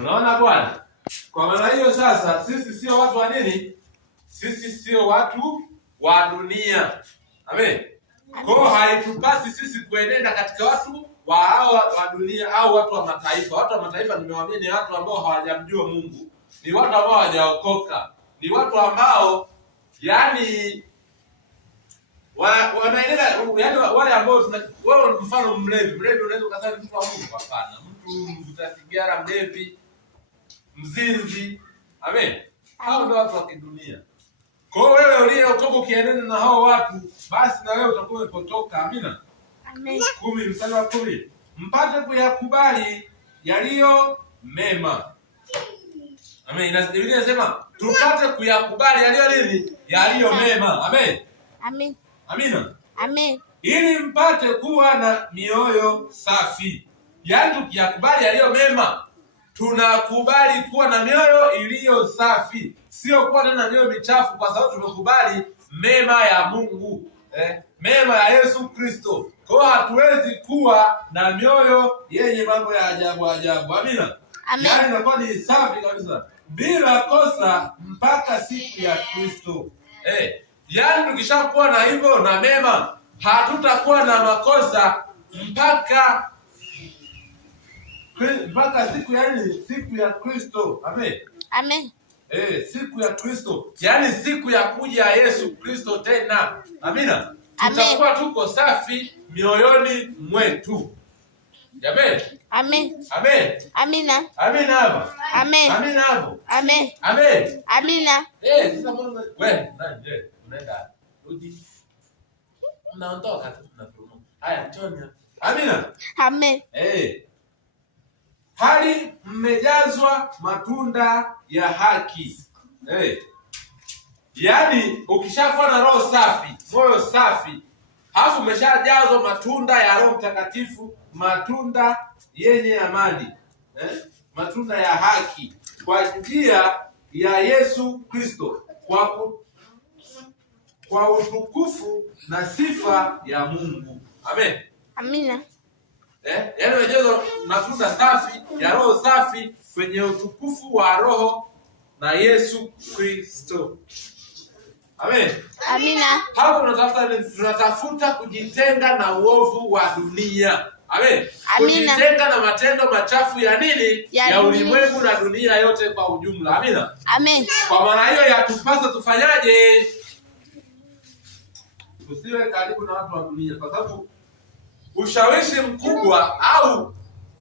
Unaona bwana? Kwa maana hiyo sasa sisi sio watu wa nini? Sisi sio watu wa dunia. Amen. Kwa hiyo haitupasi sisi kuenenda katika watu wa dunia au watu wa mataifa. Watu wa mataifa nimewaambia ni watu ambao hawajamjua Mungu. Ni watu ambao hawajaokoka. Ni watu ambao yani wanaendelea yani wale ambao wewe mfano mlevi unaweza kusema mtu wa Mungu, hapana. Mtu mvuta sigara, mlevi, mzinzi. Amen. Hao ndio watu wa kidunia. Kwa hiyo wewe uliokoka ukienenda na hao watu, basi na wewe utakuwa umepotoka. Amina. Amen. 10 mstari wa 10. Mpate kuyakubali yaliyo mema. Amen. Biblia inasema tupate kuyakubali yaliyo nini? Yaliyo mema. Amen. Amen. Amina. Amen. Ili mpate kuwa na mioyo safi. Yaani tukiyakubali yaliyo mema, tunakubali kuwa na mioyo iliyo safi, sio kuwa na mioyo michafu, kwa sababu tumekubali mema ya Mungu, mema ya Yesu Kristo. Kwa hiyo hatuwezi kuwa na mioyo yenye mambo ya ajabu ajabu. Amina. Amen. Yaani inakuwa ni safi kabisa, bila kosa mpaka siku ya Kristo. Yaani tukishakuwa na hivyo na mema, hatutakuwa na makosa mpaka siku ya Kristo. Amen. Amen. Siku ya Kristo, yaani siku ya kuja Yesu Kristo tena. Amina. Tutakuwa tuko safi mioyoni mwetu. Amen. Amen. Amen. Amina. Amina hapo. Amen. Amina hapo. Amen. Amen. Amina. Sasa mbona wewe nani unaenda? Rudi. Unaondoka tu na promo. Haya, njoni. Amina. Amen. Hali mmejazwa matunda ya haki. Yaani ukishakuwa na roho safi, moyo safi, halafu umeshajazwa matunda ya Roho Mtakatifu, matunda yenye amani, matunda ya haki kwa njia ya Yesu Kristo, kwa utukufu na sifa ya Mungu. Amen. Amina. Yaani umejazwa matunda safi ya roho safi kwenye utukufu wa Roho na Yesu Kristo. Amen. Amina. Hapo tunatafuta kujitenga na uovu wa dunia. Amen. Amina. Kujitenga na matendo machafu ya nini? Ya ulimwengu na dunia yote kwa ujumla. Amina. Amen. Kwa maana hiyo yatupasa tufanyaje? Tusiwe karibu na watu wa dunia, kwa sababu ushawishi mkubwa au